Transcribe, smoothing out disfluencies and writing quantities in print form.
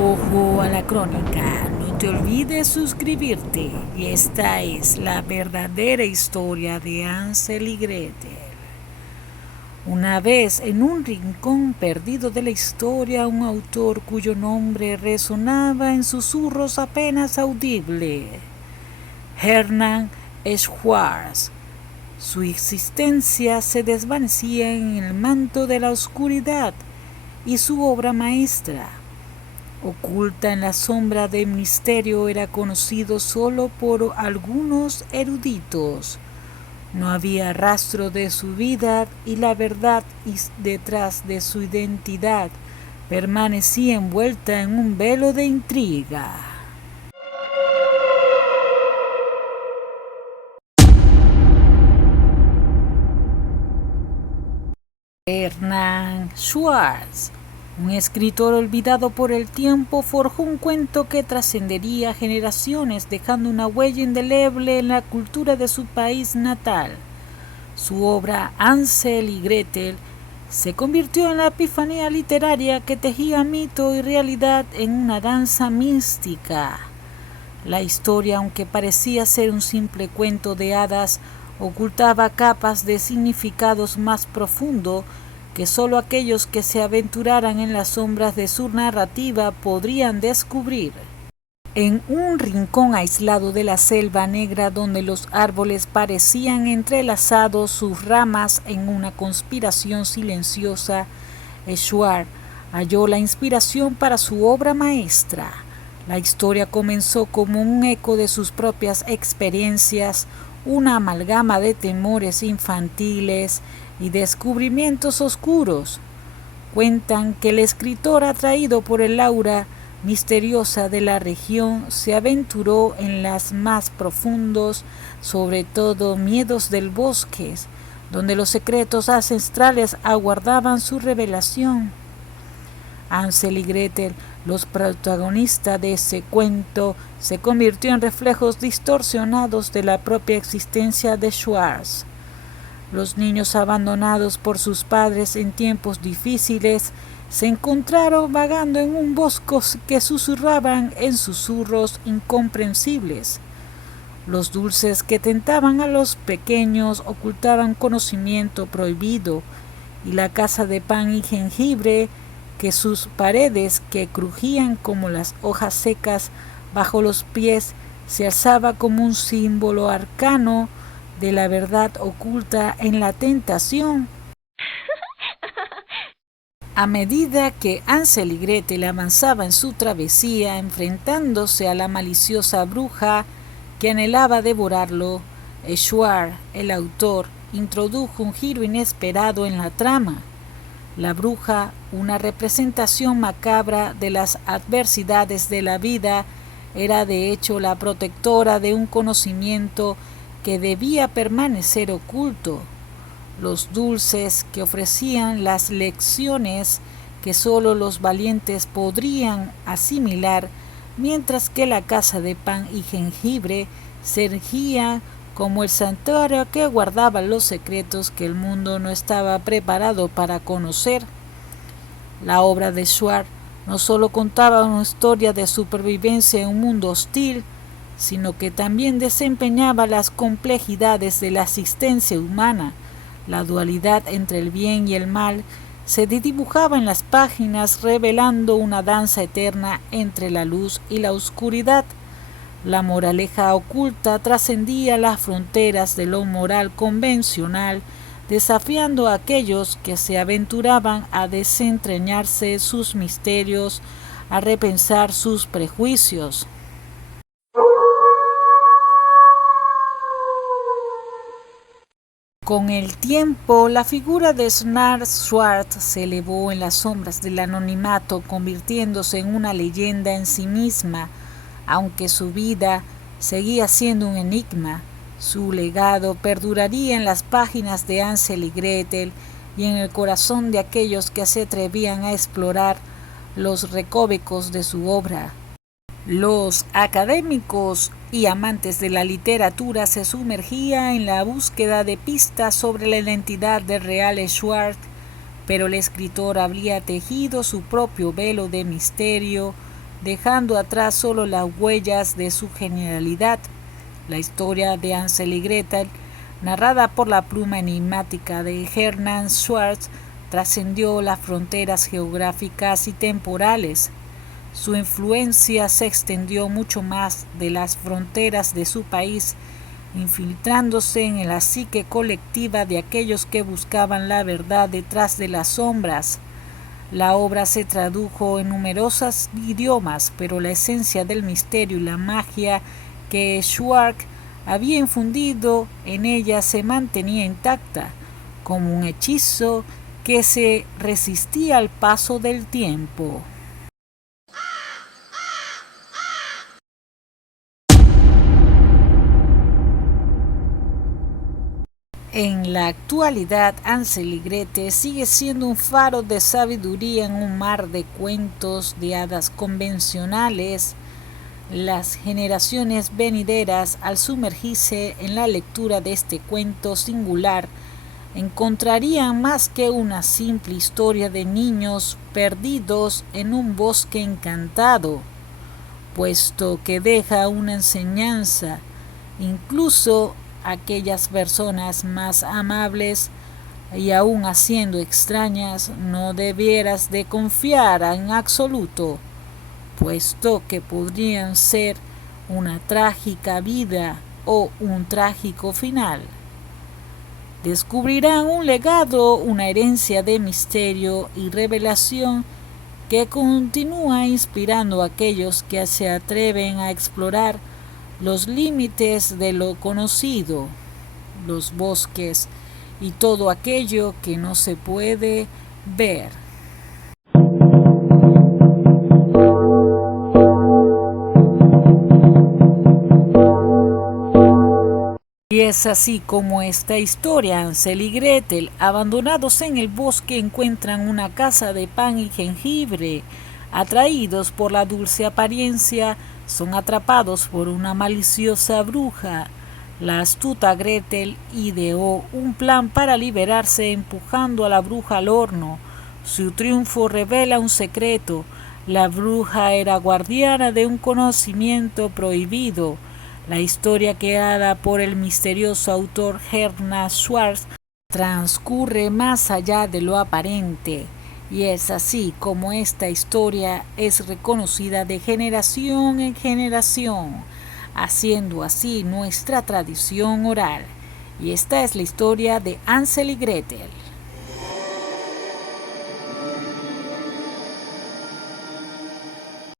Ojo a la crónica, no te olvides suscribirte. Y esta es la verdadera historia de Hansel y Gretel. Una vez, en un rincón perdido de la historia, un autor cuyo nombre resonaba en susurros apenas audible, Hermann Schwarz. Su existencia se desvanecía en el manto de la oscuridad y su obra maestra, oculta en la sombra del misterio, era conocido solo por algunos eruditos. No había rastro de su vida y la verdad detrás de su identidad permanecía envuelta en un velo de intriga. Hermann Schwarz, un escritor olvidado por el tiempo, forjó un cuento que trascendería generaciones, dejando una huella indeleble en la cultura de su país natal. Su obra Hansel y Gretel se convirtió en la epifanía literaria que tejía mito y realidad en una danza mística. La historia, aunque parecía ser un simple cuento de hadas, ocultaba capas de significados más profundo que solo aquellos que se aventuraran en las sombras de su narrativa podrían descubrir. En un rincón aislado de la selva negra, donde los árboles parecían entrelazados sus ramas en una conspiración silenciosa, Schwarz halló la inspiración para su obra maestra. La historia comenzó como un eco de sus propias experiencias, una amalgama de temores infantiles y descubrimientos oscuros. Cuentan que el escritor, atraído por el aura misteriosa de la región, se aventuró en las más profundos, sobre todo miedos del bosque, donde los secretos ancestrales aguardaban su revelación. Hansel y Gretel, los protagonistas de ese cuento, se convirtió en reflejos distorsionados de la propia existencia de Schwarz. Los niños abandonados por sus padres en tiempos difíciles se encontraron vagando en un bosque que susurraban en susurros incomprensibles. Los dulces que tentaban a los pequeños ocultaban conocimiento prohibido, y la casa de pan y jengibre, que sus paredes, que crujían como las hojas secas bajo los pies, se alzaba como un símbolo arcano de la verdad oculta en la tentación. A medida que Hansel y Gretel avanzaban en su travesía, enfrentándose a la maliciosa bruja que anhelaba devorarlo, Schwarz, el autor, introdujo un giro inesperado en la trama. La bruja, una representación macabra de las adversidades de la vida, era de hecho la protectora de un conocimiento que debía permanecer oculto. Los dulces que ofrecían las lecciones que solo los valientes podrían asimilar, mientras que la casa de pan y jengibre se erigía como el santuario que guardaba los secretos que el mundo no estaba preparado para conocer. La obra de Schwarz no solo contaba una historia de supervivencia en un mundo hostil, sino que también desempeñaba las complejidades de la existencia humana. La dualidad entre el bien y el mal se dibujaba en las páginas, revelando una danza eterna entre la luz y la oscuridad. La moraleja oculta trascendía las fronteras de lo moral convencional, desafiando a aquellos que se aventuraban a desentrañarse sus misterios, a repensar sus prejuicios. Con el tiempo, la figura de Hermann Schwarz se elevó en las sombras del anonimato, convirtiéndose en una leyenda en sí misma. Aunque su vida seguía siendo un enigma, su legado perduraría en las páginas de Hansel y Gretel y en el corazón de aquellos que se atrevían a explorar los recovecos de su obra. Los académicos y amantes de la literatura se sumergían en la búsqueda de pistas sobre la identidad del real Schwarz, pero el escritor habría tejido su propio velo de misterio, dejando atrás solo las huellas de su genialidad. La historia de Hansel y Gretel, narrada por la pluma enigmática de Hermann Schwartz, trascendió las fronteras geográficas y temporales. Su influencia se extendió mucho más de las fronteras de su país, infiltrándose en la psique colectiva de aquellos que buscaban la verdad detrás de las sombras. La obra se tradujo en numerosos idiomas, pero la esencia del misterio y la magia que Schwartz había infundido en ella se mantenía intacta, como un hechizo que se resistía al paso del tiempo. En la actualidad, Hansel y Gretel sigue siendo un faro de sabiduría en un mar de cuentos de hadas convencionales. Las generaciones venideras, al sumergirse en la lectura de este cuento singular, encontrarían más que una simple historia de niños perdidos en un bosque encantado, puesto que deja una enseñanza. Incluso aquellas personas más amables y aún haciendo extrañas, no debieras de confiar en absoluto, puesto que podrían ser una trágica vida o un trágico final. Descubrirán un legado, una herencia de misterio y revelación que continúa inspirando a aquellos que se atreven a explorar los límites de lo conocido, los bosques y todo aquello que no se puede ver. Y es así como esta historia: Hansel y Gretel, abandonados en el bosque, encuentran una casa de pan y jengibre. Atraídos por la dulce apariencia, son atrapados por una maliciosa bruja. La astuta Gretel ideó un plan para liberarse, empujando a la bruja al horno. Su triunfo revela un secreto: la bruja era guardiana de un conocimiento prohibido. La historia creada por el misterioso autor Hermann Schwartz transcurre más allá de lo aparente, y es así como esta historia es reconocida de generación en generación, haciendo así nuestra tradición oral. Y esta es la historia de Hansel y Gretel.